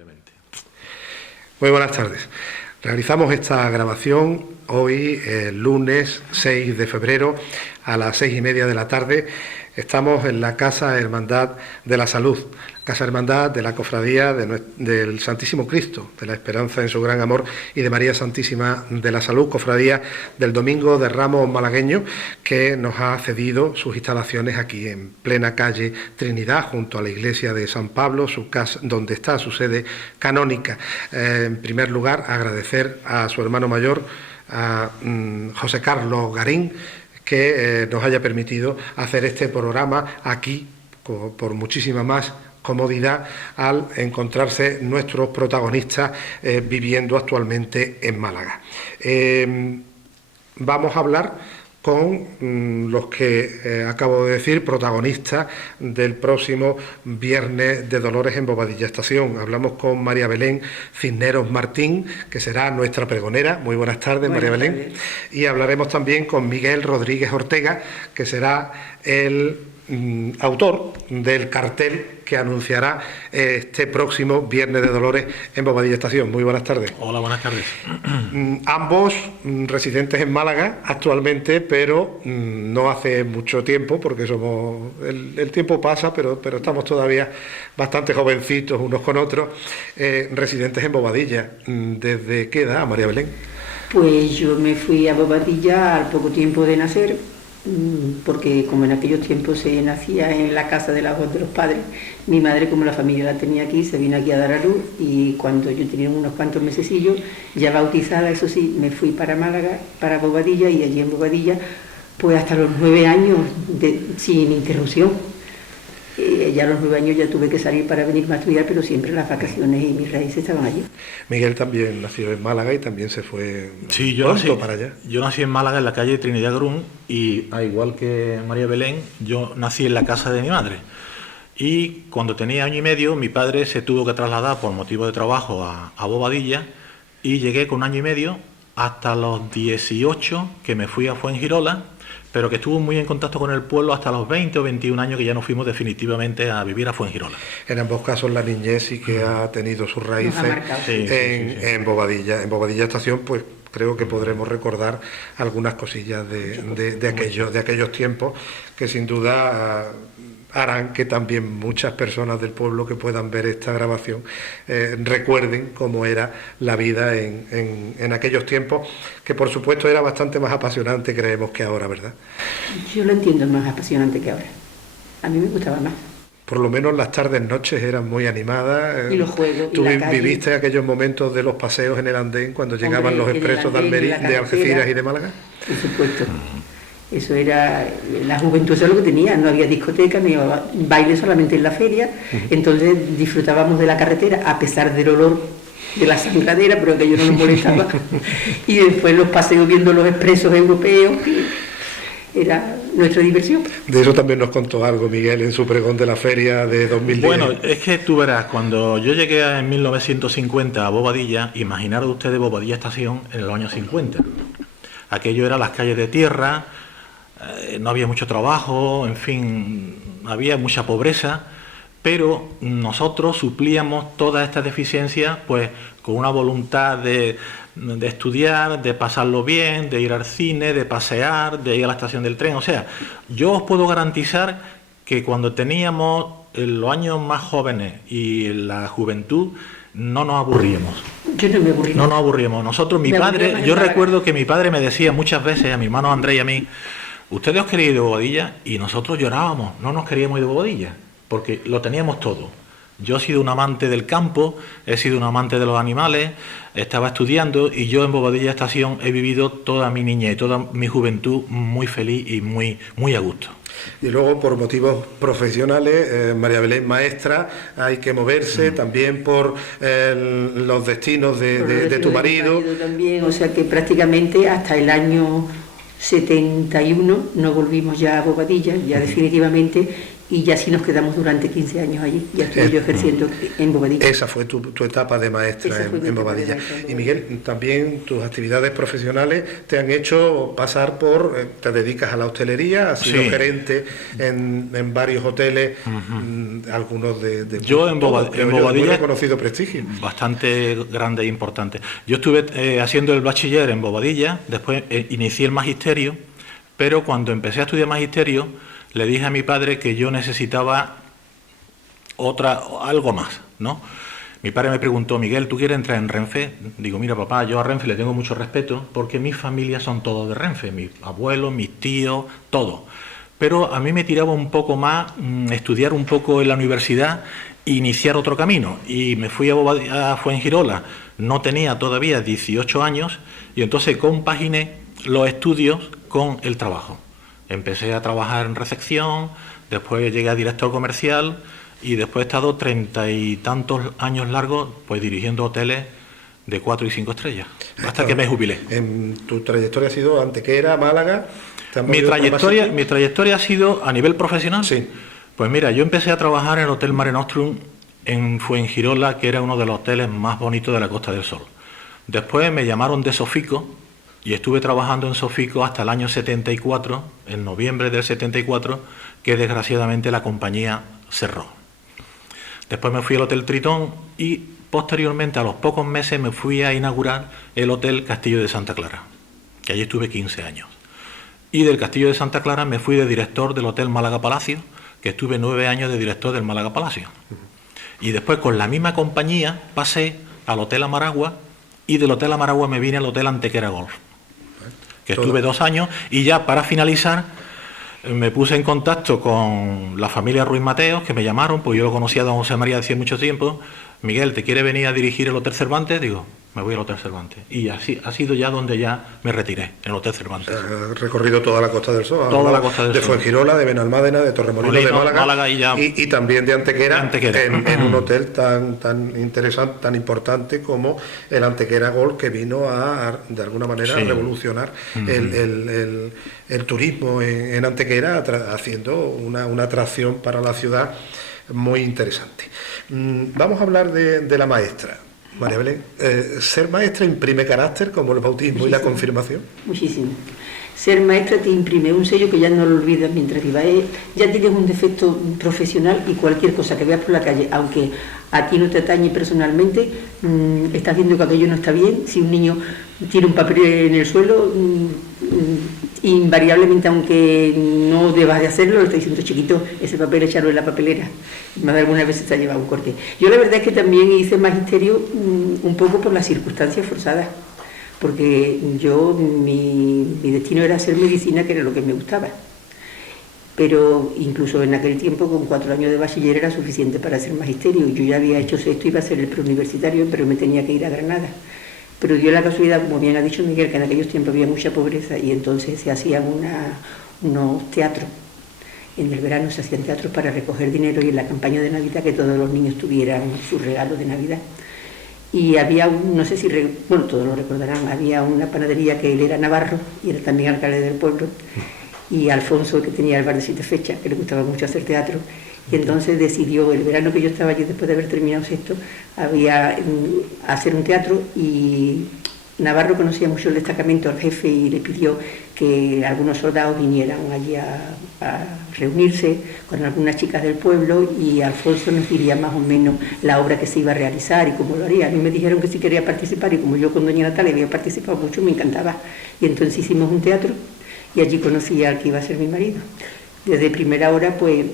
evidentemente. Muy buenas tardes. Realizamos esta grabación hoy, lunes 6 de febrero, a las 6:30 de la tarde. Estamos en la Casa Hermandad de la Salud, Casa Hermandad de la Cofradía del Santísimo Cristo, de la Esperanza en su Gran Amor y de María Santísima de la Salud, Cofradía del Domingo de Ramos malagueño, que nos ha cedido sus instalaciones aquí en plena calle Trinidad, junto a la iglesia de San Pablo, su casa, donde está su sede canónica. En primer lugar, agradecer a su hermano mayor, a José Carlos Garín, que nos haya permitido hacer este programa aquí por muchísima más comodidad al encontrarse nuestros protagonistas viviendo actualmente en Málaga. Vamos a hablar con los que acabo de decir, protagonistas del próximo Viernes de Dolores en Bobadilla Estación. Hablamos con María Belén Cisneros Martín, que será nuestra pregonera. Muy buenas tardes, María Belén. Y hablaremos también con Miguel Rodríguez Ortega, que será el autor del cartel que anunciará este próximo Viernes de Dolores en Bobadilla Estación. Muy buenas tardes. Hola, buenas tardes. Ambos residentes en Málaga actualmente, pero no hace mucho tiempo, porque somos el tiempo pasa, pero estamos todavía bastante jovencitos unos con otros, residentes en Bobadilla. ¿Desde qué edad, María Belén? Pues yo me fui a Bobadilla al poco tiempo de nacer, porque como en aquellos tiempos se nacía en la casa de los padres, mi madre, como la familia la tenía aquí, se vino aquí a dar a luz, y cuando yo tenía unos cuantos mesecillos, ya bautizada, eso sí, me fui para Málaga, para Bobadilla, y allí en Bobadilla, pues hasta los 9 años, sin interrupción. Ya a los 9 años ya tuve que salir para venirme a estudiar, pero siempre las vacaciones y mis raíces estaban allí. Miguel también nació en Málaga y también se fue para allá. Yo nací en Málaga, en la calle Trinidad Grun, y al igual que María Belén, yo nací en la casa de mi madre. Y cuando tenía año y medio, mi padre se tuvo que trasladar por motivo de trabajo a Bobadilla, y llegué con 1 año y medio hasta los 18, que me fui a Fuengirola, pero que estuvo muy en contacto con el pueblo hasta los 20 o 21 años, que ya nos fuimos definitivamente a vivir a Fuengirola. En ambos casos la niñez sí que ha tenido sus raíces en Bobadilla. En Bobadilla Estación, pues creo que podremos recordar algunas cosillas de aquellos tiempos que sin duda harán que también muchas personas del pueblo que puedan ver esta grabación recuerden cómo era la vida en aquellos tiempos, que por supuesto era bastante más apasionante, creemos, que ahora, ¿verdad? Yo lo entiendo más apasionante que ahora. A mí me gustaba más. Por lo menos las tardes, noches eran muy animadas. Y los juegos. ¿Tú viviste aquellos momentos de los paseos en el andén cuando llegaban los expresos de Algeciras y de Málaga? Por supuesto. Eso era la juventud, eso es lo que tenía, no había discoteca, ni baile solamente en la feria, entonces disfrutábamos de la carretera a pesar del olor de la sangradera, pero que yo no nos molestaba. Y después los paseos viendo los expresos europeos, era nuestra diversión. De eso también nos contó algo Miguel en su pregón de la feria de 2010. Bueno, es que tú verás, cuando yo llegué en 1950 a Bobadilla, imaginaros ustedes Bobadilla Estación en los años 50. Aquello eran las calles de tierra, no había mucho trabajo, en fin, había mucha pobreza, pero nosotros suplíamos todas estas deficiencias pues con una voluntad de estudiar, de pasarlo bien, de ir al cine, de pasear, de ir a la estación del tren. O sea, yo os puedo garantizar que cuando teníamos los años más jóvenes y la juventud, no nos aburríamos. Yo no me aburrí. No nos aburríamos. Nosotros, mi padre, yo recuerdo que mi padre me decía muchas veces a mi hermano Andrés y a mí: ustedes os queréis ir de Bobadilla, y nosotros llorábamos, no nos queríamos ir de Bobadilla, porque lo teníamos todo. Yo he sido un amante del campo, he sido un amante de los animales, estaba estudiando, y yo en Bobadilla Estación he vivido toda mi niñez y toda mi juventud muy feliz y muy a gusto. Y luego, por motivos profesionales, María Belén, maestra, hay que moverse también por los destinos de tu marido. También, o sea que prácticamente hasta el año 71 no volvimos ya a Bobadilla, ya definitivamente, y ya sí nos quedamos durante 15 años allí. Ya estuve yo ejerciendo en Bobadilla. Esa fue tu etapa de maestra en Bobadilla. Y Miguel, también tus actividades profesionales te han hecho pasar por, te dedicas a la hostelería, has sido gerente en varios hoteles, algunos de yo en Bobadilla muy reconocido prestigio. Bastante grande e importante. Yo estuve haciendo el bachiller en Bobadilla, después inicié el magisterio, pero cuando empecé a estudiar magisterio le dije a mi padre que yo necesitaba algo más, ¿no? Mi padre me preguntó: Miguel, ¿tú quieres entrar en Renfe? Digo: mira, papá, yo a Renfe le tengo mucho respeto porque mi familia son todos de Renfe, mis abuelos, mis tíos, todo. Pero a mí me tiraba un poco más estudiar un poco en la universidad e iniciar otro camino. Y me fui a Fuengirola, no tenía todavía 18 años, y entonces compaginé los estudios con el trabajo. Empecé a trabajar en recepción, después llegué a director comercial y después he estado 30 y tantos años largos pues dirigiendo hoteles de 4 y 5 estrellas, hasta que me jubilé. En tu trayectoria ha sido Antequera, Málaga. Mi trayectoria ha sido a nivel profesional. Sí. Pues mira, yo empecé a trabajar en el Hotel Mare Nostrum en Fuengirola, que era uno de los hoteles más bonitos de la Costa del Sol. Después me llamaron de Sofico y estuve trabajando en Sofico hasta el año 74, en noviembre del 74, que desgraciadamente la compañía cerró. Después me fui al Hotel Tritón y posteriormente, a los pocos meses, me fui a inaugurar el Hotel Castillo de Santa Clara, que allí estuve 15 años. Y del Castillo de Santa Clara me fui de director del Hotel Málaga Palacio, que estuve 9 años de director del Málaga Palacio. Y después, con la misma compañía, pasé al Hotel Amaragua y del Hotel Amaragua me vine al Hotel Antequera Golf, que estuve 2 años, y ya para finalizar me puse en contacto con la familia Ruiz Mateos, que me llamaron, pues yo lo conocía a don José María hacía mucho tiempo. Miguel, ¿te quiere venir a dirigir el Hotel Cervantes? Digo, me voy al Hotel Cervantes. Y así ha sido ya donde ya me retiré, en el Hotel Cervantes. Has recorrido toda la Costa del Sol. Toda la Costa del Sol. De Fuengirola, de Benalmádena, de Torremolinos, de Málaga y también de Antequera. En un hotel tan interesante, tan importante como el Antequera Golf, que vino de alguna manera, a revolucionar el turismo en Antequera, haciendo una atracción para la ciudad muy interesante. Vamos a hablar de la maestra. María Belén, ¿ser maestra imprime carácter como el bautismo y la confirmación? Muchísimo. Ser maestra te imprime un sello que ya no lo olvidas mientras vivas. Ya tienes un defecto profesional y cualquier cosa que veas por la calle, aunque a ti no te atañe personalmente, estás viendo que aquello no está bien. Si un niño tira un papel en el suelo, invariablemente, aunque no debas de hacerlo, le está diciendo: chiquito, ese papel echarlo en la papelera. Más de algunas veces te ha llevado un corte. Yo la verdad es que también hice magisterio un poco por las circunstancias forzadas, porque mi destino era hacer medicina, que era lo que me gustaba. Pero incluso en aquel tiempo, con 4 años de bachiller era suficiente para hacer magisterio. Yo ya había hecho sexto, iba a ser el preuniversitario, pero me tenía que ir a Granada. Pero dio la casualidad, como bien ha dicho Miguel, que en aquellos tiempos había mucha pobreza y entonces se hacían unos teatros. En el verano se hacían teatros para recoger dinero y en la campaña de Navidad que todos los niños tuvieran su regalo de Navidad. Y había, no sé si, bueno, todos lo recordarán, había una panadería que él era navarro y era también alcalde del pueblo, y Alfonso, que tenía el bar de 7 fechas, que le gustaba mucho hacer teatro, y entonces decidió, el verano que yo estaba allí después de haber terminado sexto, había hacer un teatro, y Navarro conocía mucho el destacamento al jefe y le pidió que algunos soldados vinieran allí a reunirse con algunas chicas del pueblo, y Alfonso nos diría más o menos la obra que se iba a realizar y cómo lo haría. A mí me dijeron que si quería participar, y como yo con doña Natalia había participado mucho, me encantaba. Y entonces hicimos un teatro y allí conocí al que iba a ser mi marido. Desde primera hora pues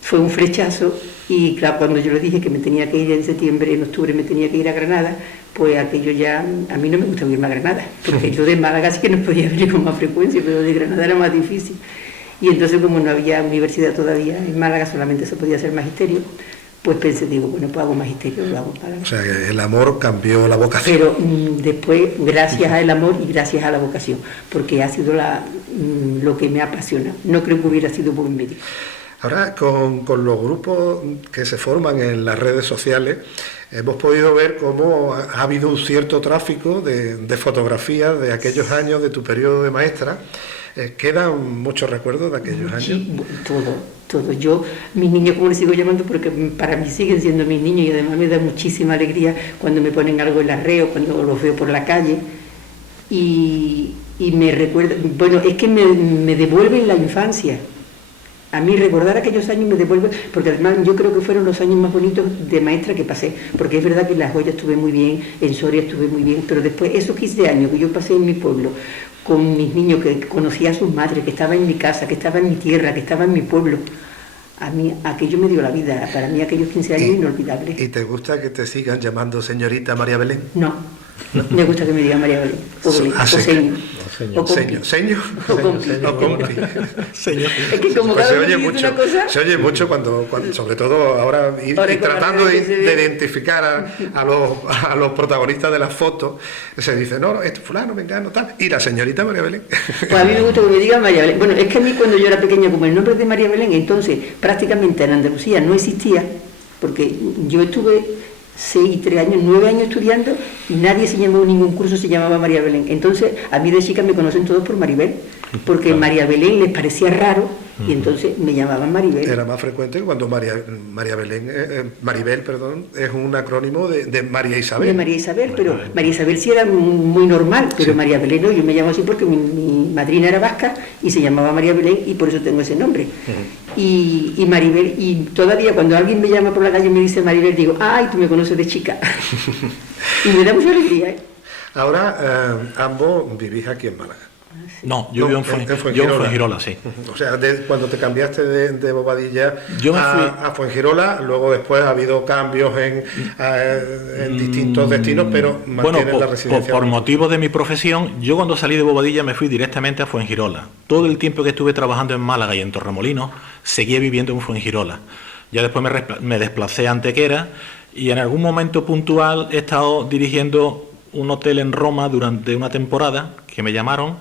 fue un flechazo, y claro, cuando yo le dije que me tenía que ir en septiembre, en octubre me tenía que ir a Granada, pues aquello ya, a mí no me gusta irme a Granada, porque yo de Málaga sí que no podía venir con más frecuencia, pero de Granada era más difícil. Y entonces, como no había universidad todavía en Málaga, solamente se podía hacer magisterio, pues pensé, digo, bueno, pues hago magisterio, lo hago para... O sea, que el amor cambió la vocación. Pero después, gracias al amor y gracias a la vocación, porque ha sido lo que me apasiona. No creo que hubiera sido buen médico. Ahora, con los grupos que se forman en las redes sociales, hemos podido ver cómo ha habido un cierto tráfico de fotografías de aquellos años de tu periodo de maestra. ¿Quedan muchos recuerdos de aquellos años? todos. Yo, mis niños, como les sigo llamando, porque para mí siguen siendo mis niños y además me da muchísima alegría cuando me ponen algo en la red o cuando los veo por la calle y me recuerda, bueno, es que me devuelven la infancia. A mí recordar aquellos años me devuelve, porque además yo creo que fueron los años más bonitos de maestra que pasé, porque es verdad que en La Joya estuve muy bien, en Soria estuve muy bien, pero después esos 15 años que yo pasé en mi pueblo, con mis niños, que conocía a sus madres, que estaba en mi casa, que estaba en mi tierra, que estaba en mi pueblo, a mí aquello me dio la vida, para mí aquellos 15 años inolvidables. ¿Y te gusta que te sigan llamando señorita María Belén? No, me gusta que me digan María Belén, o Belén, o Seño. O compi. ¿Seño? O compi. O compi. Señor. Es que como Pues cada uno dice una cosa... se oye mucho cuando sobre todo ahora, y tratando de identificar a los protagonistas de las fotos, se dice, no, este fulano, vengano, tal, y la señorita María Belén. Pues a mí me gusta que me digan María Belén. Bueno, es que a mí cuando yo era pequeña, como el nombre de María Belén, entonces prácticamente en Andalucía no existía, porque yo estuve 9 años estudiando y nadie se llamó, ningún curso se llamaba María Belén. Entonces, a mí de chica me conocen todos por Maribel, porque María Belén les parecía raro y entonces me llamaban Maribel. Era más frecuente cuando Maribel, perdón, es un acrónimo de María Isabel. De María Isabel, pero María Isabel sí era muy normal, pero sí. María Belén no, yo me llamo así porque mi madrina era vasca y se llamaba María Belén y por eso tengo ese nombre. Y Maribel, y todavía cuando alguien me llama por la calle y me dice Maribel, digo, ay, tú me conoces de chica. Y me da mucha alegría, ¿eh? Ahora, ambos vivís aquí en Málaga. No, yo vivo en Fuengirola, sí. O sea, cuando te cambiaste de Bobadilla yo me fui a Fuengirola, luego después ha habido cambios en distintos destinos, pero mantienes la residencia. Por motivo de mi profesión, yo cuando salí de Bobadilla me fui directamente a Fuengirola. Todo el tiempo que estuve trabajando en Málaga y en Torremolinos, seguía viviendo en Fuengirola. Ya después me desplacé a Antequera y en algún momento puntual he estado dirigiendo un hotel en Roma durante una temporada, que me llamaron,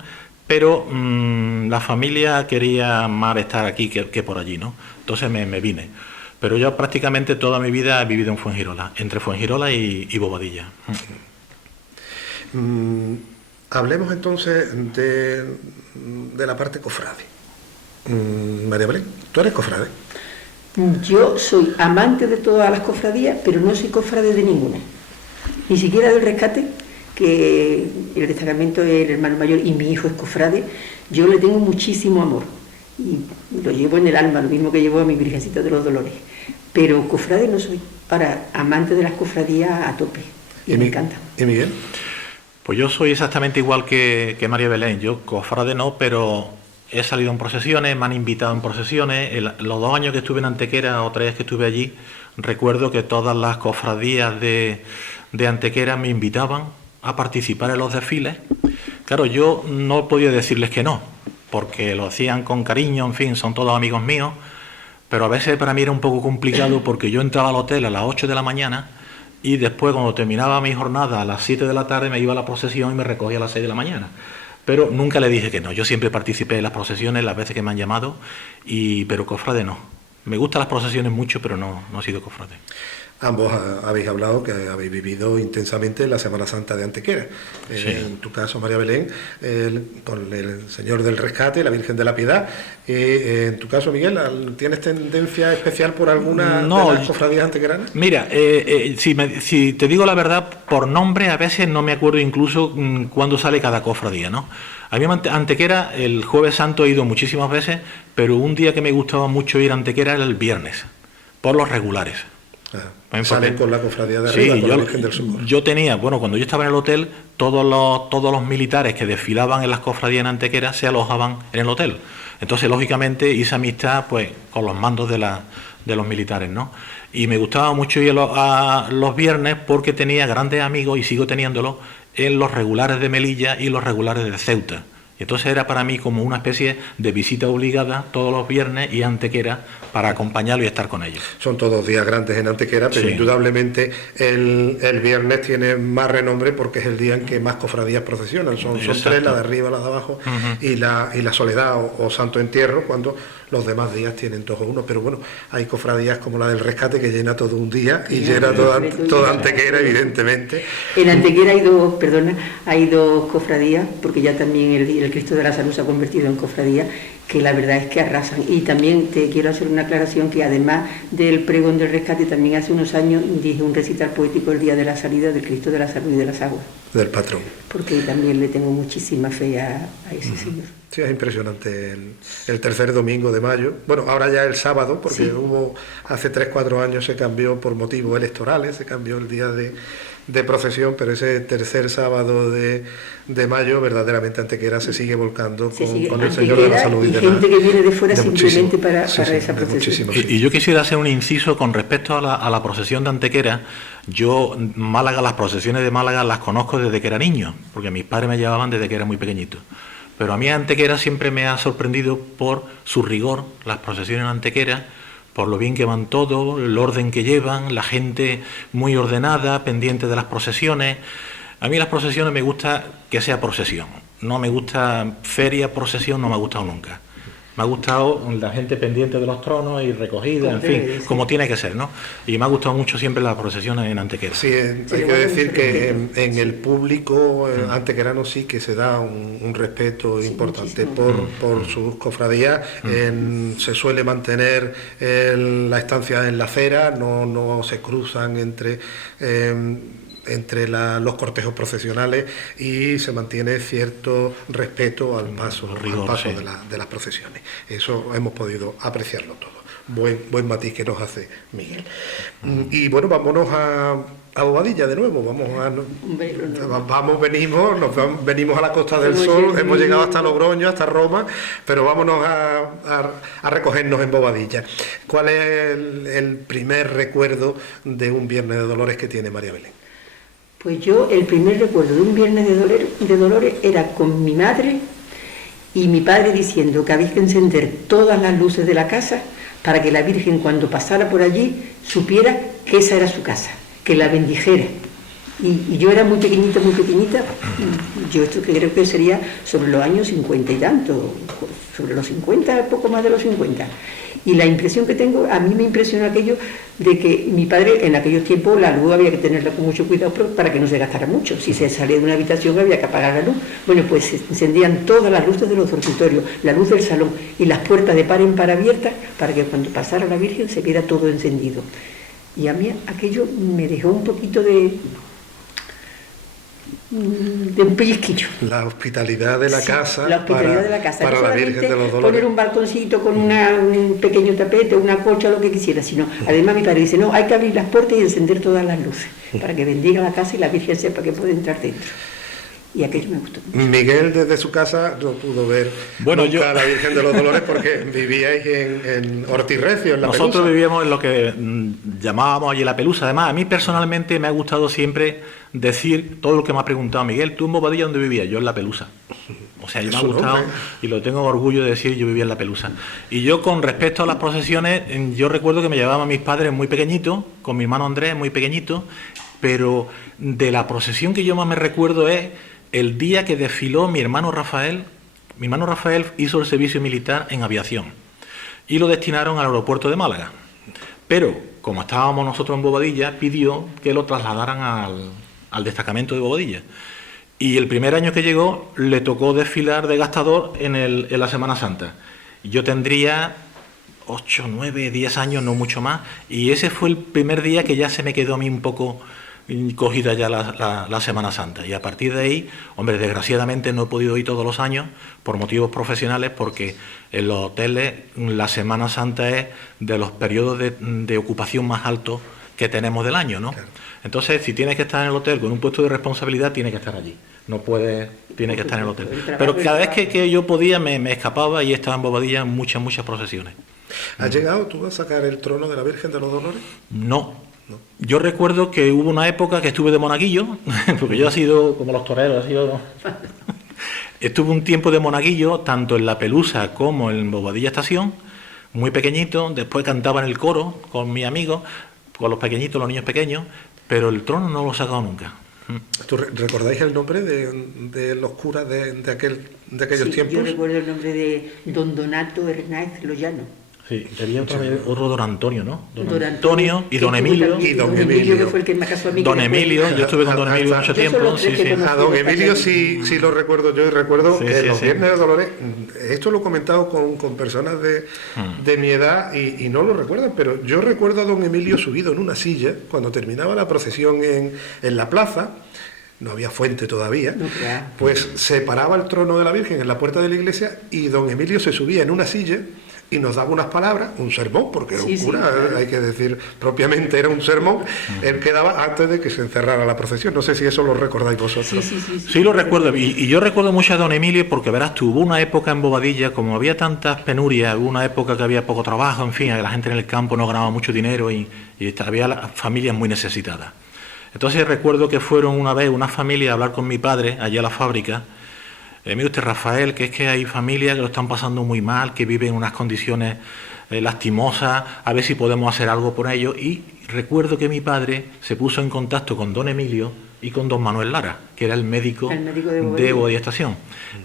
pero la familia quería más estar aquí que por allí, ¿no? Entonces me vine. Pero yo prácticamente toda mi vida he vivido en Fuengirola, entre Fuengirola y Bobadilla. Hablemos entonces de la parte cofrade. María Belén, ¿tú eres cofrade? Yo soy amante de todas las cofradías, pero no soy cofrade de ninguna. Ni siquiera del rescate, que el destacamento es el hermano mayor y mi hijo es cofrade. Yo le tengo muchísimo amor y lo llevo en el alma, lo mismo que llevo a mi Virgencita de los Dolores. Pero cofrade no soy. Ahora, amante de las cofradías a tope. Y me encanta. ¿Y Miguel? Pues yo soy exactamente igual que María Belén. Yo cofrade no, pero he salido en procesiones, me han invitado en procesiones. Los 2 años que estuve en Antequera o 3 que estuve allí, recuerdo que todas las cofradías de Antequera me invitaban a participar en los desfiles. Claro, yo no podía decirles que no, porque lo hacían con cariño, en fin, son todos amigos míos, pero a veces para mí era un poco complicado porque yo entraba al hotel a las 8 de la mañana y después cuando terminaba mi jornada a las 7 de la tarde me iba a la procesión y me recogía a las 6 de la mañana. Pero nunca le dije que no, yo siempre participé en las procesiones las veces que me han llamado, pero cofrade no. Me gustan las procesiones mucho, pero no he sido cofrade. Ambos habéis hablado que habéis vivido intensamente la Semana Santa de Antequera. Sí. En tu caso, María Belén, con el Señor del Rescate, la Virgen de la Piedad. En tu caso, Miguel, ¿tienes tendencia especial por alguna de las cofradías antequeranas? Mira, si te digo la verdad, por nombre a veces no me acuerdo incluso cuándo sale cada cofradía, ¿no? A mí Antequera, el Jueves Santo he ido muchísimas veces, pero un día que me gustaba mucho ir a Antequera era el viernes, por los regulares. Salen con la cofradía de arriba, con la Virgen del Socorro. Yo tenía, cuando yo estaba en el hotel, todos los militares que desfilaban en las cofradías en Antequera se alojaban en el hotel. Entonces, lógicamente, hice amistad pues con los mandos de los militares, ¿no? Y me gustaba mucho ir a los viernes porque tenía grandes amigos, y sigo teniéndolos, en los regulares de Melilla y los regulares de Ceuta. Y entonces era para mí como una especie de visita obligada todos los viernes y a Antequera para acompañarlo y estar con ellos. Son todos días grandes en Antequera, pero sí, indudablemente el viernes tiene más renombre porque es el día en que más cofradías procesionan. Son 3, la de arriba, la de abajo, y la Soledad o Santo Entierro, cuando los demás días tienen todos uno. Pero bueno, hay cofradías como la del Rescate que llena todo un día y llena toda Antequera, evidentemente. En Antequera hay dos cofradías, porque ya también el Cristo de la Salud se ha convertido en cofradía, que la verdad es que arrasan. Y también te quiero hacer una aclaración que además del pregón del rescate, también hace unos años dije un recital poético el día de la salida del Cristo de la Salud y de las Aguas. Del patrón. Porque también le tengo muchísima fe a ese señor. Sí, es impresionante el tercer domingo de mayo. Bueno, ahora ya el sábado, porque Sí. hubo hace 3-4 años se cambió por motivos electorales, se cambió el día de procesión, pero ese tercer sábado de mayo, verdaderamente Antequera se sigue volcando con el Señor de la Salud y de gente que viene de fuera de simplemente muchísimo. para Sí, sí, esa de procesión. muchísimo, sí. Y yo quisiera hacer un inciso con respecto a la procesión de Antequera. Yo, Málaga, las procesiones de Málaga las conozco desde que era niño, porque mis padres me llevaban desde que era muy pequeñito. Pero a mí Antequera siempre me ha sorprendido por su rigor, las procesiones en Antequera, por lo bien que van todo, el orden que llevan, la gente muy ordenada, pendiente de las procesiones. A mí las procesiones me gusta que sea procesión, no me gusta feria, procesión, no me ha gustado nunca. Me ha gustado la gente pendiente de los tronos y recogida, en fin, como tiene que ser, ¿no? Y me ha gustado mucho siempre las procesiones en Antequera. Sí, hay que decir que en el público antequerano sí que se da un respeto importante por sus cofradías. Se suele mantener la estancia en la acera, no se cruzan entre los cortejos procesionales y se mantiene cierto respeto al paso, rigor, sí. de las procesiones. Eso hemos podido apreciarlo todo. Buen matiz que nos hace Miguel. Y bueno, vámonos a Bobadilla de nuevo. Venimos a la Costa del Sol, hemos llegado hasta Logroño, hasta Roma, pero vámonos a recogernos en Bobadilla. ¿Cuál es el primer recuerdo de un Viernes de Dolores que tiene María Belén? Pues yo, el primer recuerdo de un Viernes de Dolores era con mi madre y mi padre diciendo que había que encender todas las luces de la casa para que la Virgen, cuando pasara por allí, supiera que esa era su casa, que la bendijera. Y yo era muy pequeñita, yo esto que creo que sería sobre los años 50 y tanto, sobre los 50, poco más de los 50. Y la impresión que tengo, a mí me impresiona aquello de que mi padre, en aquellos tiempos, la luz había que tenerla con mucho cuidado para que no se gastara mucho. Si se salía de una habitación había que apagar la luz. Bueno, pues se encendían todas las luces de los dormitorios, la luz del salón y las puertas de par en par abiertas para que cuando pasara la Virgen se viera todo encendido. Y a mí aquello me dejó un poquito de un pellizquillo. La hospitalidad de la casa, la hospitalidad de la casa. para No la Virgen de los Dolores. Poner un balconcito con un pequeño tapete, una colcha, lo que quisiera, sino además mi padre dice, no, hay que abrir las puertas y encender todas las luces para que bendiga la casa y la Virgen sepa que puede entrar dentro. Y aquello me gustó mucho. Miguel desde su casa no pudo ver nunca a la Virgen de los Dolores porque vivíais en Ortiz Recio, en la Nosotros Pelusa. vivíamos en lo que llamábamos allí la Pelusa. Además, a mí personalmente me ha gustado siempre decir todo lo que me ha preguntado Miguel. ¿Tú en Bobadilla dónde vivías? Yo en la Pelusa. O sea, me ha gustado y lo tengo orgullo de decir, yo vivía en la Pelusa. Y yo, con respecto a las procesiones, yo recuerdo que me llevaban mis padres muy pequeñitos, con mi hermano Andrés muy pequeñito, pero de la procesión que yo más me recuerdo es el día que desfiló mi hermano Rafael. Mi hermano Rafael hizo el servicio militar en aviación y lo destinaron al aeropuerto de Málaga. Pero, como estábamos nosotros en Bobadilla, pidió que lo trasladaran al destacamento de Bobadilla. Y el primer año que llegó, le tocó desfilar de gastador en la Semana Santa. Yo tendría 8, 9, 10 años, no mucho más, y ese fue el primer día que ya se me quedó a mí un poco cogida ya la Semana Santa. Y a partir de ahí, hombre, desgraciadamente no he podido ir todos los años por motivos profesionales, porque en los hoteles la Semana Santa es de los periodos de ocupación más altos que tenemos del año, ¿no? Claro. Entonces, si tienes que estar en el hotel con un puesto de responsabilidad, tienes que estar allí. No puedes, tienes que estar en el hotel. Pero cada vez que yo podía me escapaba y estaba en Bobadilla en muchas procesiones. ¿Has llegado tú a sacar el trono de la Virgen de los Dolores? No. Yo recuerdo que hubo una época que estuve de monaguillo, porque yo he sido como los toreros, estuve un tiempo de monaguillo, tanto en la Pelusa como en Bobadilla Estación, muy pequeñito, después cantaba en el coro con mis amigos, con los pequeñitos, los niños pequeños, pero el trono no lo he sacado nunca. ¿Tú recordáis el nombre de los curas de aquellos tiempos? Yo recuerdo el nombre de don Donato Hernández Loyano. Sí, había otro don Antonio, ¿no? Don Antonio y que don estuvo Emilio. también, Y don don Emilio, Emilio. que fue el que me casó a mí. Don que después- Emilio, yo estuve con don Emilio mucho Yo son tiempo. los Sí, tres que sí. conozco. A don Emilio sí lo recuerdo yo y recuerdo Sí, que sí, los sí. Viernes de Dolores, esto lo he comentado con personas de mi edad y no lo recuerdan, pero yo recuerdo a don Emilio subido en una silla cuando terminaba la procesión en la plaza, no había fuente todavía, No, claro. pues se paraba el trono de la Virgen en la puerta de la iglesia y don Emilio se subía en una silla y nos daba unas palabras, un sermón, porque era un Sí, sí, cura, claro. hay que decir, propiamente era un sermón, él quedaba antes de que se encerrara la procesión. No sé si eso lo recordáis vosotros. Sí. Sí, lo recuerdo. Y yo recuerdo mucho a don Emilio porque, verás, tuvo una época en Bobadilla, como había tantas penurias, hubo una época que había poco trabajo, en fin, la gente en el campo no ganaba mucho dinero y había familias muy necesitadas. Entonces recuerdo que fueron una vez una familia a hablar con mi padre allá a la fábrica. Mire usted, Rafael, que es que hay familias que lo están pasando muy mal, que viven en unas condiciones lastimosas, a ver si podemos hacer algo por ellos. Y recuerdo que mi padre se puso en contacto con don Emilio y con don Manuel Lara, que era el médico de Bobadilla Estación.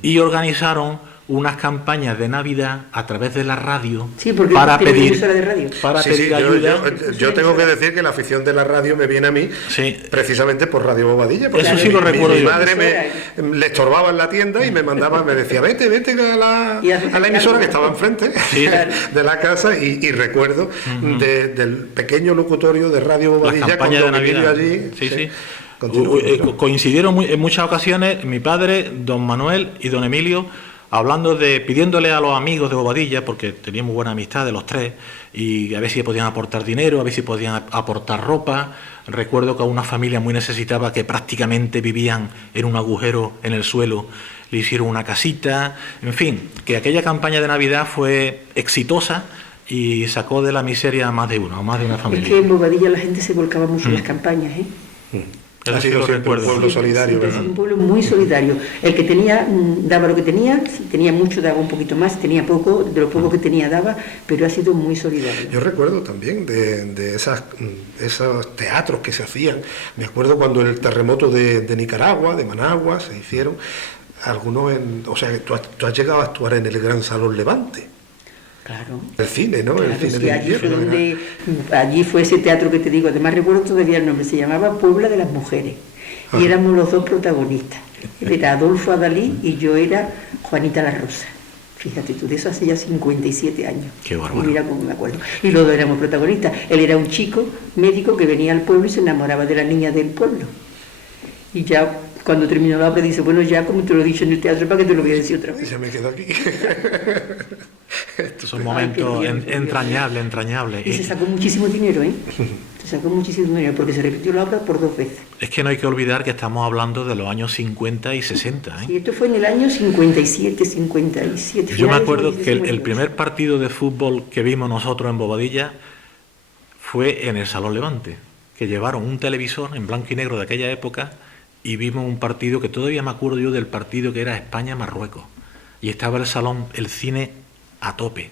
Y organizaron unas campañas de Navidad a través de la radio Sí, porque para tenía pedir, emisora de radio. para Sí, pedir sí, ayuda. yo tengo que decir que la afición de la radio me viene a mí Sí. precisamente por Radio Bobadilla. Porque Eso sí lo recuerdo mi yo. madre le estorbaba en la tienda y me mandaba, me decía, vete a la emisora que estaba enfrente Sí. de la casa y recuerdo del pequeño locutorio de Radio Las Bobadilla con campañas de don Emilio Navidad. allí. Sí. Continúa. Coincidieron en muchas ocasiones mi padre, don Manuel y don Emilio pidiéndole a los amigos de Bobadilla, porque teníamos buena amistad de los tres, y a ver si podían aportar dinero, a ver si podían aportar ropa. Recuerdo que a una familia muy necesitada que prácticamente vivían en un agujero en el suelo, le hicieron una casita, en fin, que aquella campaña de Navidad fue exitosa y sacó de la miseria a más de uno, a más de una Es familia. que en Bobadilla la gente se volcaba mucho en las campañas, ¿eh? Eso Ha sí sido lo siempre un recuerdo. pueblo solidario, Siempre ha ¿verdad? sido un pueblo muy solidario. El que tenía, daba lo que tenía, si tenía mucho, daba un poquito más, si tenía poco, de lo poco que tenía, daba, pero ha sido muy solidario. Yo recuerdo también de esos teatros que se hacían. Me acuerdo cuando en el terremoto de Nicaragua, de Managua, se hicieron algunos o sea, tú has llegado a actuar en el Gran Salón Levante. Claro. El cine, ¿no? Claro, El cine sí, de allí fue invierno. allí fue ese teatro que te digo, además recuerdo todavía el nombre, se llamaba Puebla de las Mujeres, y Ajá. éramos los dos protagonistas. Él era Adolfo Adalí y yo era Juanita la Rosa. Fíjate tú, de eso hace ya 57 años. Qué bárbaro. Y mira cómo me acuerdo. Y los dos éramos protagonistas. Él era un chico médico que venía al pueblo y se enamoraba de la niña del pueblo. Y ya cuando terminó la obra dice, bueno, ya como te lo he dicho en el teatro, ¿para qué te lo voy a decir otra Y vez? se me quedó aquí. Son momentos Ay, qué bien, entrañables. Y se sacó muchísimo dinero, ¿eh? Se sacó muchísimo dinero porque se repitió la obra por 2 veces. Es que no hay que olvidar que estamos hablando de los años 50 y 60. Y esto fue en el año 57, 57. Yo me finales acuerdo de que el 58. primer partido de fútbol que vimos nosotros en Bobadilla fue en el Salón Levante, que llevaron un televisor en blanco y negro de aquella época y vimos un partido que todavía me acuerdo yo del partido que era España-Marruecos. Y estaba el salón, el cine a tope.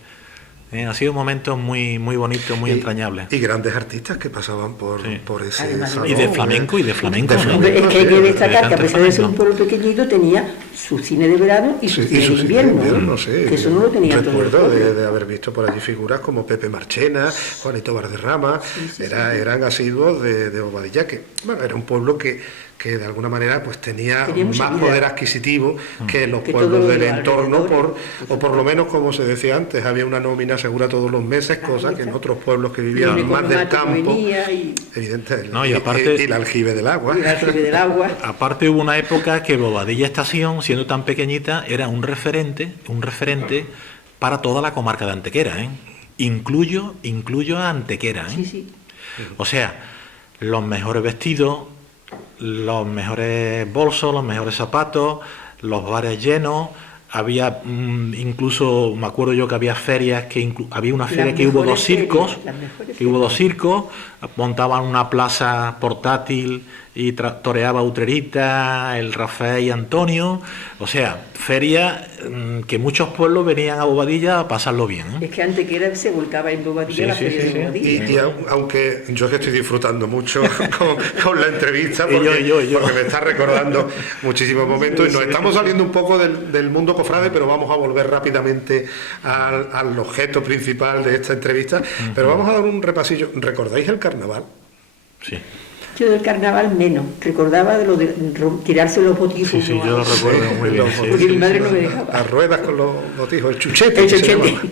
Ha sido momentos muy, muy bonitos, muy entrañables. Y grandes artistas que pasaban Sí. por ese Además, salón. Y de flamenco, ¿no? Hombre, es que hay que destacar que a pesar de ser un flamenco. pueblo pequeñito tenía su cine de verano y su Sí, cine y su de invierno. invierno, ¿eh? no sé. Que eso no lo tenía todo el Recuerdo pueblo. de haber visto por allí figuras como Pepe Marchena, Juanito Valderrama, eran asiduos de Bobadilla, que bueno, era un pueblo que de alguna manera pues tenía mucha más vida. poder adquisitivo que los Que pueblos todo del lo entorno, alrededor, o por lo menos como se decía antes, había una nómina segura todos los meses, cosa que en otros pueblos que vivían Viene con más del mate que campo, venía y evidente, No, y aparte- y el aljibe del agua. el aljibe del agua. Aparte hubo una época que Bobadilla Estación, siendo tan pequeñita, era un referente para toda la comarca de Antequera, ¿eh? Incluyo a Antequera, ¿eh? Sí, sí. O sea, los mejores vestidos, los mejores bolsos, los mejores zapatos, los bares llenos. Había incluso, me acuerdo yo que había ferias, había una feria Las que hubo mejores dos circos, ferias, las mejores montaban una plaza portátil y toreaba Utrerita, el Rafael y Antonio, o sea, feria que muchos pueblos venían a Bobadilla a pasarlo bien. Es que antes que era se volcaba en Bobadilla la feria de Bobadilla. Y aunque yo que estoy disfrutando mucho con la entrevista, porque, yo. porque me está recordando muchísimos momentos y nos estamos saliendo un poco del mundo cofrade, pero vamos a volver rápidamente al objeto principal de esta entrevista. Pero vamos a dar un repasillo. ¿Recordáis el carnaval? Sí. Yo del carnaval menos, recordaba de lo de tirarse los botijos. Sí, yo lo recuerdo muy bien. Porque mi madre no me dejaba. Las ruedas con los botijos, el chuchete. El que se chuchete. llama.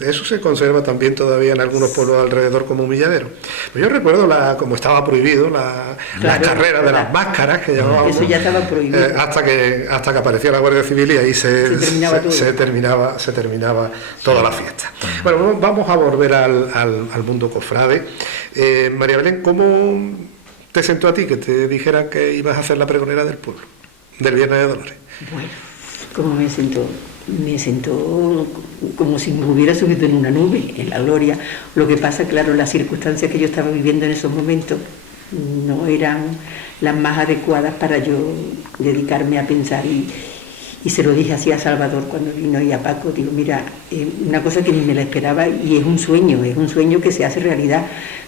Eso se conserva también todavía en algunos pueblos alrededor como humilladero. Pues yo recuerdo como estaba prohibido la carrera de las máscaras que llamábamos. Eso ya estaba prohibido. Hasta que aparecía la Guardia Civil y ahí se terminaba toda la fiesta. Bueno, vamos a volver al mundo cofrade. María Belén, ¿cómo te sentó a ti que te dijeran que ibas a hacer la pregonera del pueblo, del Viernes de Dolores? Bueno, ¿cómo me sentó? Me sentó como si me hubiera subido en una nube, en la gloria. Lo que pasa, claro, las circunstancias que yo estaba viviendo en esos momentos no eran las más adecuadas para yo dedicarme a pensar y se lo dije así a Salvador cuando vino y a Paco, digo, mira, una cosa que ni me la esperaba y es un sueño que se hace realidad.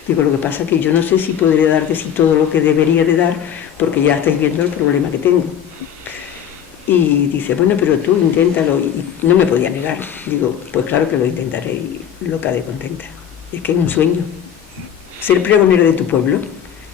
Digo, lo que pasa es que yo no sé si podré darte todo lo que debería de dar, porque ya estáis viendo el problema que tengo. Y dice, bueno, pero tú inténtalo, y no me podía negar. Digo, pues claro que lo intentaré, y loca de contenta. Es que es un sueño. Ser pregonero de tu pueblo,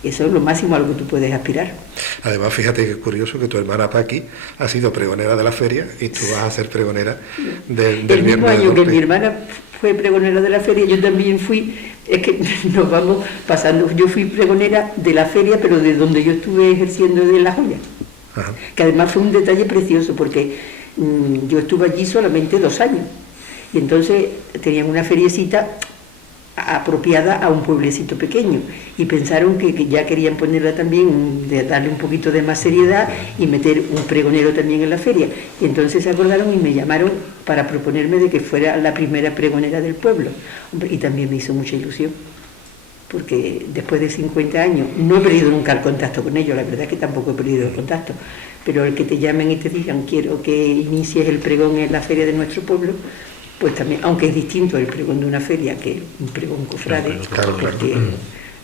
eso es lo máximo a lo que tú puedes aspirar. Además, fíjate que es curioso que tu hermana Paqui ha sido pregonera de la feria y tú vas a ser pregonera del El mismo Viernes de año que Dolores. mi hermana fue pregonera de la feria, yo también fui, es que nos vamos pasando, yo fui pregonera de la feria, pero de donde yo estuve ejerciendo de La Joya. Ajá. Que además fue un detalle precioso, porque yo estuve allí solamente 2 años, y entonces tenían una feriecita apropiada a un pueblecito pequeño, y pensaron que ya querían ponerla también, darle un poquito de más seriedad y meter un pregonero también en la feria, y entonces se acordaron y me llamaron para proponerme de que fuera la primera pregonera del pueblo. Hombre, y también me hizo mucha ilusión, porque después de 50 años no he perdido nunca el contacto con ellos, la verdad es que tampoco he perdido el contacto, pero el que te llamen y te digan quiero que inicies el pregón en la feria de nuestro pueblo, pues también, aunque es distinto el pregón de una feria que un pregón cofrade, Claro. porque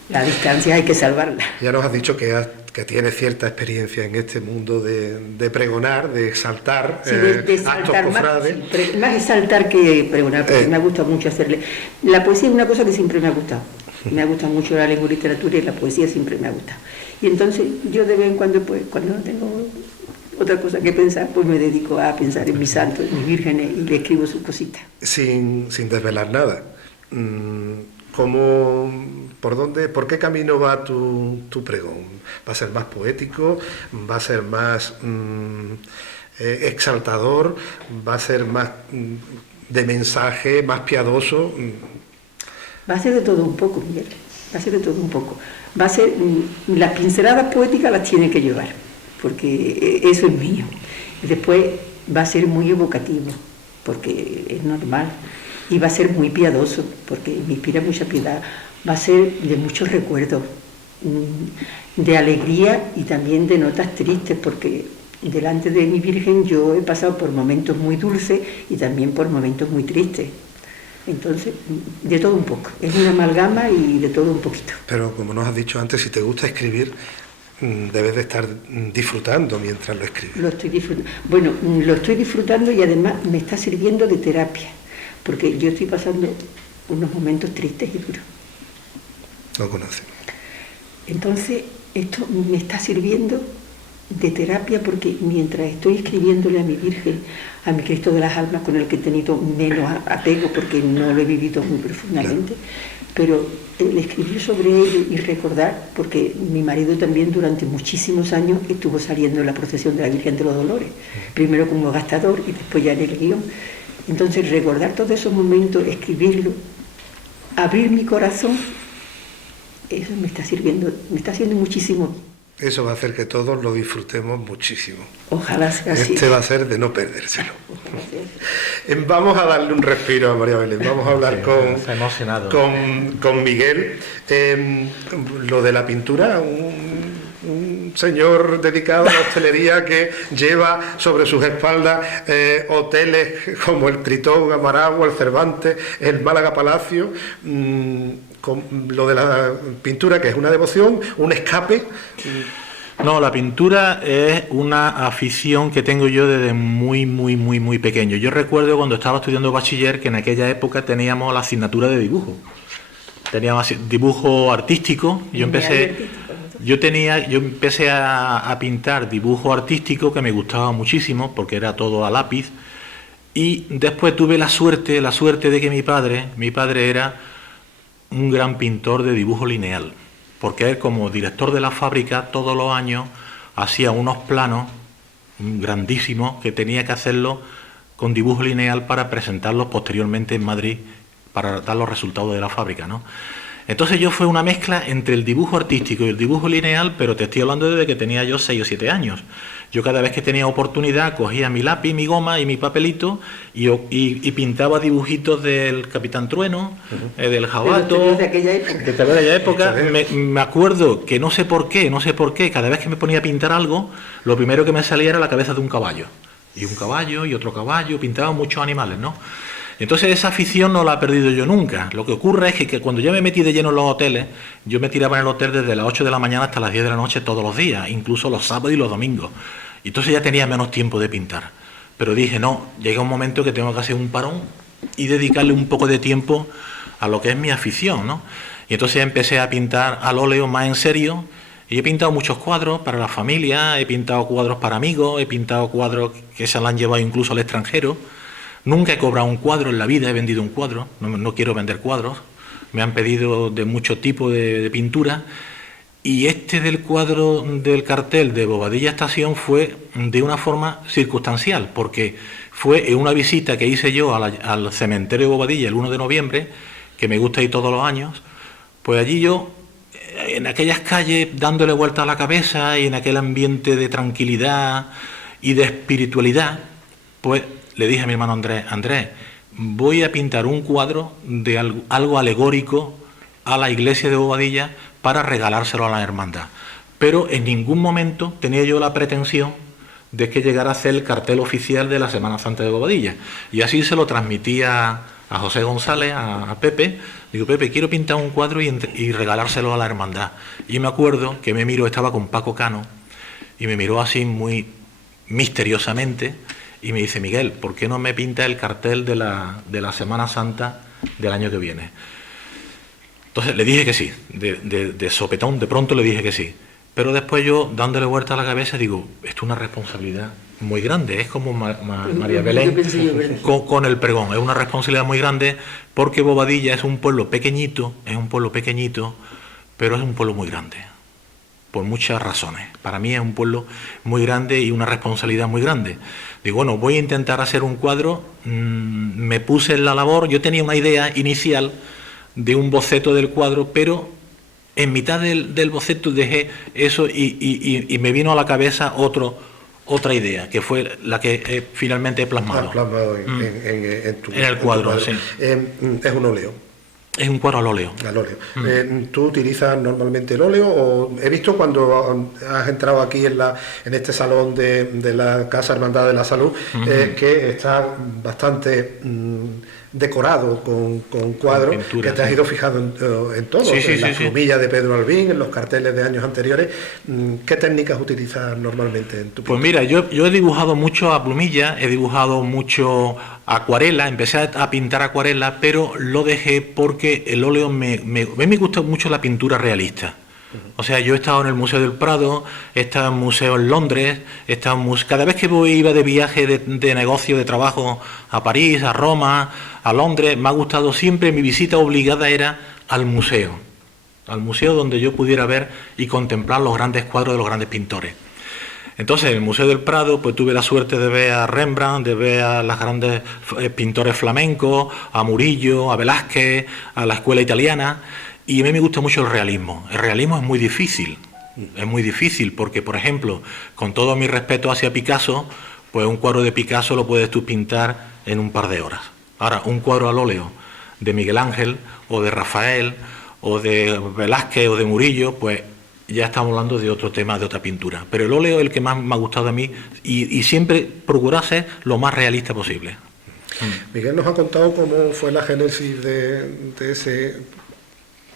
la distancia hay que salvarla. Ya nos has dicho que tienes cierta experiencia en este mundo de pregonar, de exaltar Sí, de actos saltar cofrades. más exaltar que pregonar, porque me ha gustado mucho hacerle. La poesía es una cosa que siempre me ha gustado. Me ha gustado mucho la lengua y literatura, y la poesía siempre me ha gustado. Y entonces yo de vez en cuando, pues, cuando no tengo otra cosa que pensar, pues me dedico a pensar en mis santos, en mis vírgenes, y le escribo sus cositas. Sin desvelar nada. ¿Por qué camino va tu pregón? ¿Va a ser más poético? ¿Va a ser más exaltador? ¿Va a ser más de mensaje, más piadoso? Va a ser de todo un poco, Miguel, va a ser de todo un poco. Va a ser, las pinceladas poéticas las tiene que llevar, porque eso es mío. Y después va a ser muy evocativo, porque es normal. Y va a ser muy piadoso, porque me inspira mucha piedad. Va a ser de muchos recuerdos, de alegría y también de notas tristes, porque delante de mi Virgen yo he pasado por momentos muy dulces y también por momentos muy tristes. Entonces, de todo un poco. Es una amalgama y de todo un poquito. Pero como nos has dicho antes, si te gusta escribir, debes de estar disfrutando mientras lo escribes. Lo estoy disfrutando. Bueno, lo estoy disfrutando y además me está sirviendo de terapia, porque yo estoy pasando unos momentos tristes y duros. Lo conoces. Entonces, esto me está sirviendo de terapia, porque mientras estoy escribiéndole a mi Virgen, a mi Cristo de las Almas, con el que he tenido menos apego porque no lo he vivido muy profundamente, pero el escribir sobre ello y recordar, porque mi marido también durante muchísimos años estuvo saliendo en la procesión de la Virgen de los Dolores, primero como gastador y después ya en el guión. Entonces recordar todos esos momentos, escribirlo, abrir mi corazón, eso me está sirviendo, me está haciendo muchísimo. Eso va a hacer que todos lo disfrutemos muchísimo. Ojalá sea así. Este va a ser de no perdérselo. Vamos a darle un respiro a María Belén. Vamos a hablar está emocionado. con Miguel. Lo de la pintura, un señor dedicado a la hostelería que lleva sobre sus espaldas hoteles como el Tritón, Amaragua, el Cervantes, el Málaga Palacio, con lo de la pintura, que es una devoción, un escape. No, la pintura es una afición que tengo yo desde muy pequeño. Yo recuerdo cuando estaba estudiando bachiller que en aquella época teníamos la asignatura de dibujo. Teníamos dibujo artístico. Yo empecé a pintar dibujo artístico, que me gustaba muchísimo porque era todo a lápiz. Y después tuve la suerte de que mi padre era un gran pintor de dibujo lineal, porque él, como director de la fábrica, todos los años hacía unos planos grandísimos que tenía que hacerlo con dibujo lineal para presentarlos posteriormente en Madrid para dar los resultados de la fábrica, ¿no? Entonces yo fue una mezcla entre el dibujo artístico y el dibujo lineal, pero te estoy hablando desde que tenía yo 6 o 7 años. Yo cada vez que tenía oportunidad cogía mi lápiz, mi goma y mi papelito y pintaba dibujitos del Capitán Trueno, del Jabato. De aquella época. Me acuerdo que no sé por qué, cada vez que me ponía a pintar algo, lo primero que me salía era la cabeza de un caballo. Y un caballo y otro caballo, pintaba muchos animales, ¿no? Entonces esa afición no la he perdido yo nunca. Lo que ocurre es que cuando yo me metí de lleno en los hoteles, yo me tiraba en el hotel desde las 8 de la mañana hasta las 10 de la noche todos los días, incluso los sábados y los domingos. Y entonces ya tenía menos tiempo de pintar. Pero dije, no, llega un momento que tengo que hacer un parón y dedicarle un poco de tiempo a lo que es mi afición, ¿no? Y entonces empecé a pintar al óleo más en serio. Y he pintado muchos cuadros para la familia, he pintado cuadros para amigos, he pintado cuadros que se lo han llevado incluso al extranjero. Nunca he cobrado un cuadro en la vida, he vendido un cuadro, no quiero vender cuadros. Me han pedido de mucho tipo de pintura. Y este del cuadro del cartel de Bobadilla Estación fue de una forma circunstancial, porque fue en una visita que hice yo al cementerio de Bobadilla el 1 de noviembre, que me gusta ir todos los años. Pues allí yo, en aquellas calles, dándole vuelta a la cabeza y en aquel ambiente de tranquilidad y de espiritualidad, pues le dije a mi hermano Andrés, voy a pintar un cuadro de algo alegórico a la iglesia de Bobadilla para regalárselo a la hermandad. Pero en ningún momento tenía yo la pretensión de que llegara a ser el cartel oficial de la Semana Santa de Bobadilla. Y así se lo transmití a José González, a Pepe. Digo, Pepe, quiero pintar un cuadro y regalárselo a la hermandad. Y me acuerdo que me miró, estaba con Paco Cano, y me miró así muy misteriosamente, y me dice, Miguel, ¿por qué no me pinta el cartel de la Semana Santa del año que viene? Entonces le dije que sí, de sopetón, de pronto le dije que sí. Pero después yo, dándole vuelta a la cabeza, digo, esto es una responsabilidad muy grande, es como María Belén con el pregón, es una responsabilidad muy grande, porque Bobadilla es un pueblo pequeñito, pero es un pueblo muy grande, por muchas razones. Para mí es un pueblo muy grande y una responsabilidad muy grande. Digo, bueno, voy a intentar hacer un cuadro, me puse en la labor, yo tenía una idea inicial de un boceto del cuadro, pero en mitad del boceto dejé eso y me vino a la cabeza otra idea, que fue la que finalmente he plasmado. En el cuadro, sí. Es un óleo. Es un cuadro al óleo. Al óleo. ¿Tú utilizas normalmente el óleo? O he visto cuando has entrado aquí en este salón de la Casa Hermandad de la Salud, que está bastante decorado con cuadros pintura, que te has ido fijando en todo, en las plumillas de Pedro Albín, en los carteles de años anteriores. ¿Qué técnicas utilizas normalmente en tu pintura? Pues mira, yo he dibujado mucho a plumilla, he dibujado mucho acuarela, empecé a pintar acuarela, pero lo dejé porque el óleo me gusta mucho la pintura realista. O sea, yo he estado en el Museo del Prado, he estado en museos en Londres, cada vez que iba de viaje de negocio, de trabajo a París, a Roma, a Londres, me ha gustado siempre, mi visita obligada era al museo donde yo pudiera ver y contemplar los grandes cuadros de los grandes pintores. Entonces, en el Museo del Prado, pues tuve la suerte de ver a Rembrandt, de ver a los grandes pintores flamencos, a Murillo, a Velázquez, a la escuela italiana. Y a mí me gusta mucho el realismo. El realismo es muy difícil porque, por ejemplo, con todo mi respeto hacia Picasso, pues un cuadro de Picasso lo puedes tú pintar en un par de horas. Ahora, un cuadro al óleo de Miguel Ángel, o de Rafael, o de Velázquez, o de Murillo, pues ya estamos hablando de otro tema, de otra pintura. Pero el óleo es el que más me ha gustado a mí y siempre procurar ser lo más realista posible. Miguel nos ha contado cómo fue la génesis de ese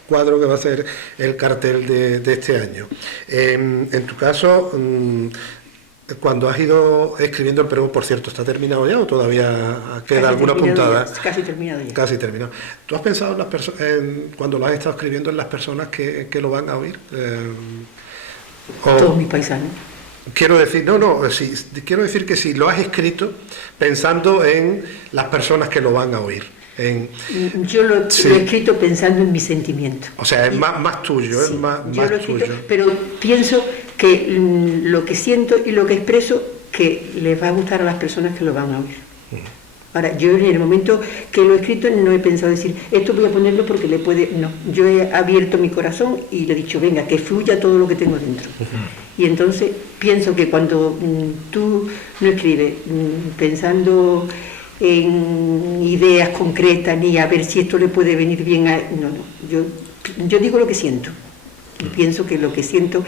cuadro que va a ser el cartel de este año. En tu caso, cuando has ido escribiendo el pregón, por cierto, ¿está terminado ya o todavía queda alguna puntada? Casi terminado ya. Casi terminado. ¿Tú has pensado cuando lo has estado escribiendo en las personas que lo van a oír? Todos mis paisanos. Quiero decir, quiero decir que si lo has escrito pensando en las personas que lo van a oír. Yo lo he escrito pensando en mis sentimientos. O sea, es más tuyo, sí, es más tuyo. Pero pienso que lo que siento y lo que expreso que les va a gustar a las personas que lo van a oír. Ahora, yo en el momento que lo he escrito no he pensado decir, esto voy a ponerlo porque le puede... No, yo he abierto mi corazón y le he dicho, venga, que fluya todo lo que tengo dentro. Y entonces pienso que cuando tú no escribes pensando en ideas concretas ni a ver si esto le puede venir bien a... No, yo digo lo que siento y pienso que lo que siento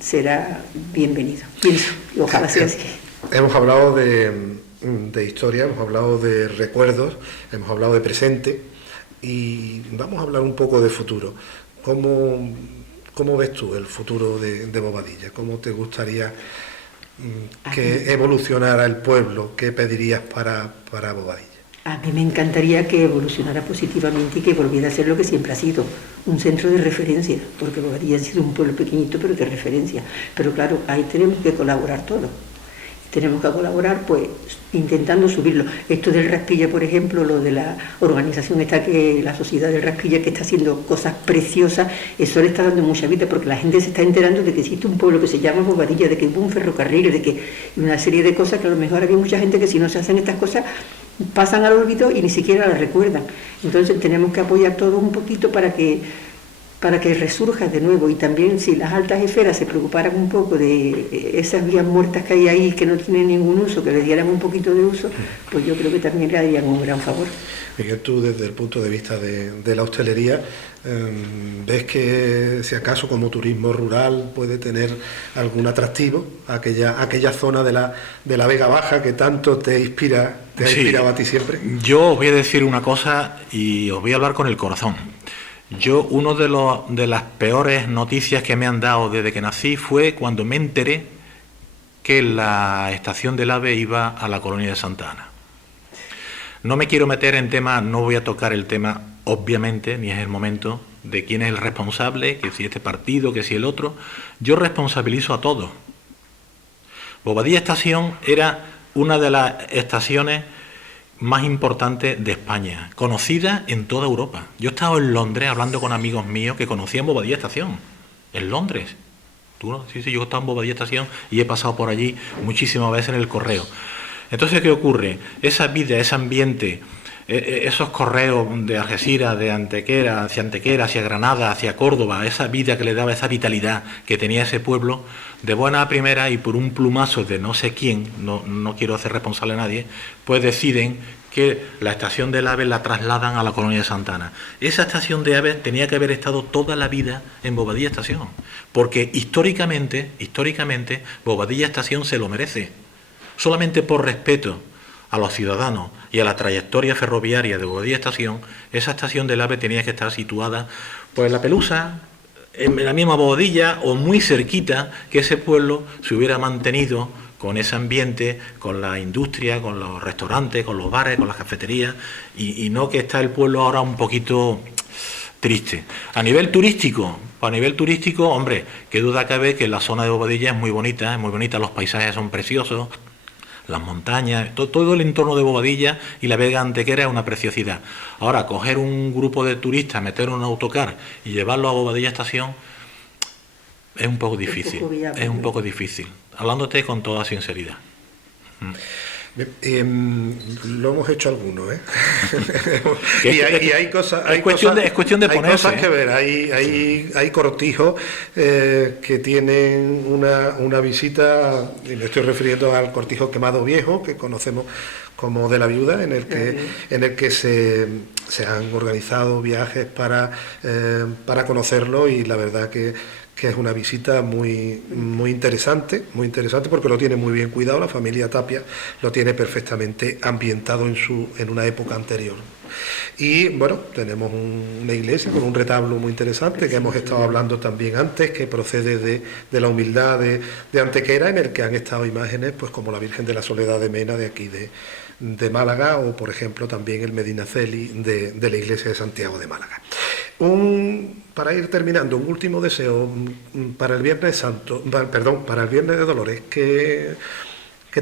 será bienvenido. Pienso, y ojalá sea así. Hemos hablado de historia, hemos hablado de recuerdos, hemos hablado de presente y vamos a hablar un poco de futuro. ¿Cómo ves tú el futuro de Bobadilla? ¿Cómo te gustaría que evolucionara el pueblo? ¿Qué pedirías para Bobadilla? A mí me encantaría que evolucionara positivamente y que volviera a ser lo que siempre ha sido, un centro de referencia, porque Bobadilla ha sido un pueblo pequeñito pero de referencia. Pero claro, ahí tenemos que colaborar todos. Tenemos que colaborar pues intentando subirlo. Esto del Raspilla, por ejemplo, lo de la organización la Sociedad del Raspilla, que está haciendo cosas preciosas, eso le está dando mucha vida porque la gente se está enterando de que existe un pueblo que se llama Bobadilla, de que hubo un ferrocarril, de que una serie de cosas que a lo mejor había mucha gente que si no se hacen estas cosas pasan al olvido y ni siquiera las recuerdan. Entonces tenemos que apoyar todos un poquito para que resurja de nuevo, y también si las altas esferas se preocuparan un poco de esas vías muertas que hay ahí que no tienen ningún uso, que le dieran un poquito de uso, pues yo creo que también le harían un gran favor. Miguel, tú desde el punto de vista de la hostelería, ¿ves que si acaso como turismo rural puede tener algún atractivo aquella zona de la Vega Baja que tanto te ha inspirado a ti siempre? Yo os voy a decir una cosa y os voy a hablar con el corazón. Uno de las peores noticias que me han dado desde que nací fue cuando me enteré que la estación del AVE iba a la colonia de Santa Ana. No me quiero meter en temas, no voy a tocar el tema, obviamente, ni es el momento, de quién es el responsable, que si este partido, que si el otro. Yo responsabilizo a todos. Bobadilla Estación era una de las estaciones más importante de España, conocida en toda Europa. Yo he estado en Londres hablando con amigos míos que conocían Bobadilla Estación, en Londres. ¿Tú no? Sí, yo he estado en Bobadilla Estación y he pasado por allí muchísimas veces en el correo. Entonces, ¿qué ocurre? Esa vida, ese ambiente, esos correos de Algeciras, de Antequera, hacia Granada, hacia Córdoba, esa vida que le daba, esa vitalidad que tenía ese pueblo, de buena a primera y por un plumazo de no sé quién, no quiero hacer responsable a nadie, pues deciden que la estación del AVE la trasladan a la colonia de Santa Ana. Esa estación de AVE tenía que haber estado toda la vida en Bobadilla Estación, porque históricamente, Bobadilla Estación se lo merece. Solamente por respeto a los ciudadanos y a la trayectoria ferroviaria de Bobadilla Estación, esa estación del AVE tenía que estar situada pues en La Pelusa, en la misma Bobadilla o muy cerquita, que ese pueblo se hubiera mantenido con ese ambiente, con la industria, con los restaurantes, con los bares, con las cafeterías, y no que está el pueblo ahora un poquito triste. A nivel turístico, hombre, qué duda cabe que la zona de Bobadilla es muy bonita, los paisajes son preciosos, las montañas, todo el entorno de Bobadilla y la Vega Antequera es una preciosidad. Ahora, coger un grupo de turistas, meter un autocar y llevarlo a Bobadilla Estación es un poco difícil. Es un poco difícil, hablándote con toda sinceridad. Lo hemos hecho algunos, ¿eh? y hay cosas, es cuestión de ponerse. Hay cosas que ver. Hay cortijos que tienen una visita, y me estoy refiriendo al cortijo Quemado Viejo, que conocemos como de la Viuda, en el que se han organizado viajes para conocerlo, y la verdad que que es una visita muy interesante porque lo tiene muy bien cuidado, la familia Tapia lo tiene perfectamente ambientado en una época anterior. Y bueno, tenemos una iglesia con un retablo muy interesante que hemos estado hablando también antes, que procede de la humildad de Antequera, en el que han estado imágenes pues como la Virgen de la Soledad de Mena de aquí de Málaga, o por ejemplo también el Medinaceli de la iglesia de Santiago de Málaga. Para ir terminando, un último deseo para el Viernes Santo, para el Viernes de Dolores, ¿qué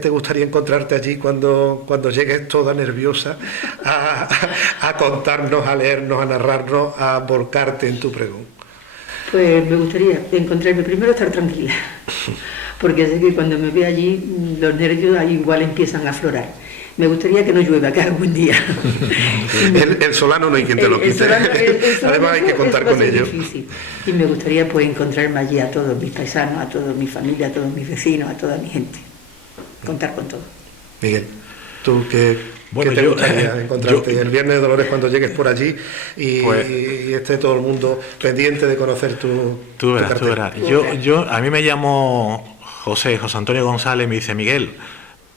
te gustaría encontrarte allí cuando llegues toda nerviosa a contarnos, a leernos, a narrarnos, a volcarte en tu pregón? Pues me gustaría encontrarme primero, estar tranquila, porque sé que cuando me ve allí los nervios ahí igual empiezan a aflorar. Me gustaría que no llueva, que haga buen día. El solano no hay quien te lo quite. Además hay que contar con ello. Difícil. Y me gustaría pues encontrarme allí a todos mis paisanos, a toda mi familia, a todos mis vecinos, a toda mi gente. Contar con todo. Miguel, ¿tú qué te gustaría encontrarte el Viernes de Dolores cuando llegues por allí y esté todo el mundo pendiente de conocer tu verás. A mí me llamó José Antonio González y me dice: Miguel,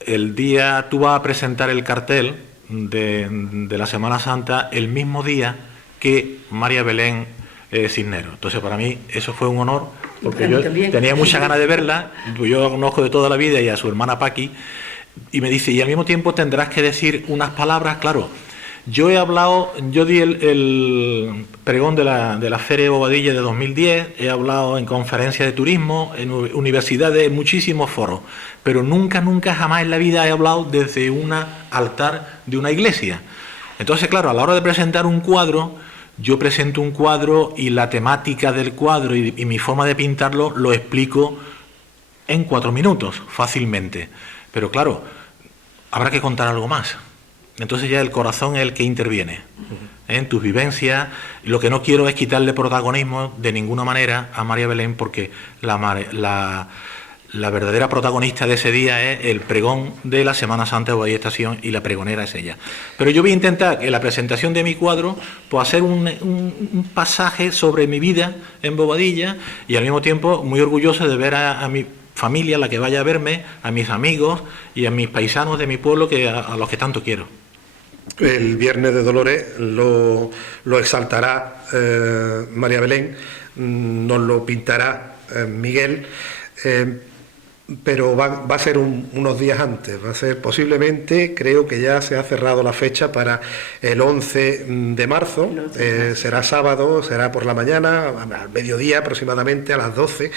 el día tú vas a presentar el cartel de la Semana Santa el mismo día que María Belén Cisneros. Entonces para mí eso fue un honor, porque yo tenía muchas ganas de verla. Yo la conozco de toda la vida y a su hermana Paqui, y me dice: y al mismo tiempo tendrás que decir unas palabras. Claro, yo di el pregón de la Feria de Bobadilla de 2010, he hablado en conferencias de turismo, en universidades, en muchísimos foros, pero nunca jamás en la vida he hablado desde un altar de una iglesia. Entonces, claro, a la hora de presentar un cuadro, yo presento un cuadro y la temática del cuadro y mi forma de pintarlo lo explico en 4 minutos, fácilmente. Pero claro, habrá que contar algo más. Entonces ya el corazón es el que interviene en tus vivencias. Lo que no quiero es quitarle protagonismo de ninguna manera a María Belén, porque la verdadera protagonista de ese día es el pregón de la Semana Santa de Bobadilla Estación, y la pregonera es ella. Pero yo voy a intentar en la presentación de mi cuadro pues hacer un pasaje sobre mi vida en Bobadilla, y al mismo tiempo muy orgulloso de ver a mi familia, la que vaya a verme, a mis amigos y a mis paisanos de mi pueblo, a los que tanto quiero. El Viernes de Dolores lo exaltará María Belén, nos lo pintará Miguel, pero va a ser unos días antes, va a ser posiblemente, creo que ya se ha cerrado la fecha para el 11 de marzo, será sábado, será por la mañana, al mediodía aproximadamente, a las 12.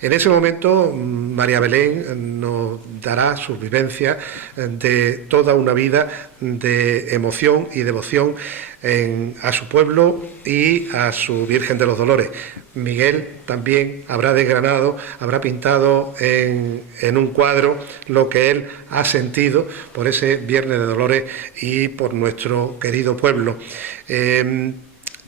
En ese momento María Belén nos dará sus vivencias de toda una vida de emoción y devoción a su pueblo y a su Virgen de los Dolores. Miguel también habrá desgranado, habrá pintado en un cuadro lo que él ha sentido por ese Viernes de Dolores y por nuestro querido pueblo.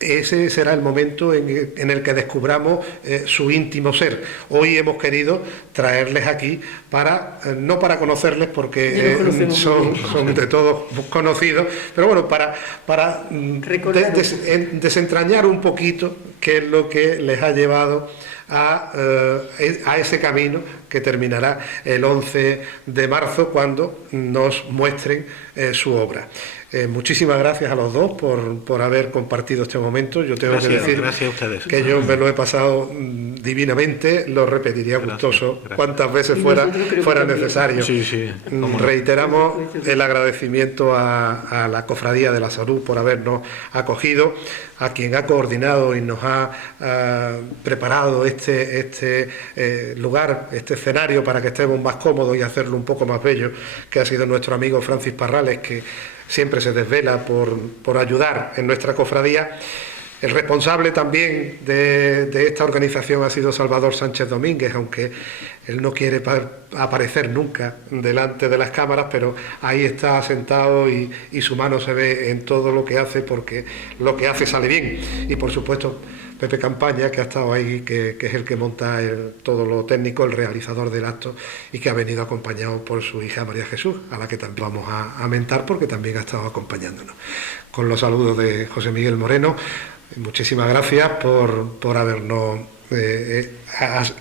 Ese será el momento en el que descubramos su íntimo ser. Hoy hemos querido traerles aquí no para conocerles, porque son de todos conocidos, pero bueno, para desentrañar un poquito qué es lo que les ha llevado a ese camino que terminará el 11 de marzo cuando nos muestren su obra. Muchísimas gracias a los dos por haber compartido este momento. Yo tengo que decir gracias a ustedes. Que yo me lo he pasado divinamente, lo repetiría gustoso cuantas veces fuera necesario. Sí. Reiteramos el agradecimiento a la Cofradía de la Salud por habernos acogido, a quien ha coordinado y nos ha preparado este lugar, este escenario, para que estemos más cómodos y hacerlo un poco más bello, que ha sido nuestro amigo Francis Parrales, que siempre se desvela por ayudar en nuestra cofradía. El responsable también de esta organización ha sido Salvador Sánchez Domínguez, aunque él no quiere aparecer nunca delante de las cámaras, pero ahí está sentado y su mano se ve en todo lo que hace, porque lo que hace sale bien. Y por supuesto Pepe Campaña, que ha estado ahí, que es el que monta todo lo técnico, el realizador del acto, y que ha venido acompañado por su hija María Jesús, a la que también vamos a mentar porque también ha estado acompañándonos. Con los saludos de José Miguel Moreno, muchísimas gracias por habernos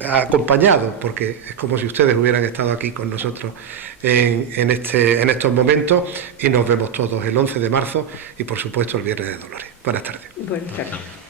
acompañado, porque es como si ustedes hubieran estado aquí con nosotros en estos momentos, y nos vemos todos el 11 de marzo y por supuesto el Viernes de Dolores. Buenas tardes. Buenas tardes.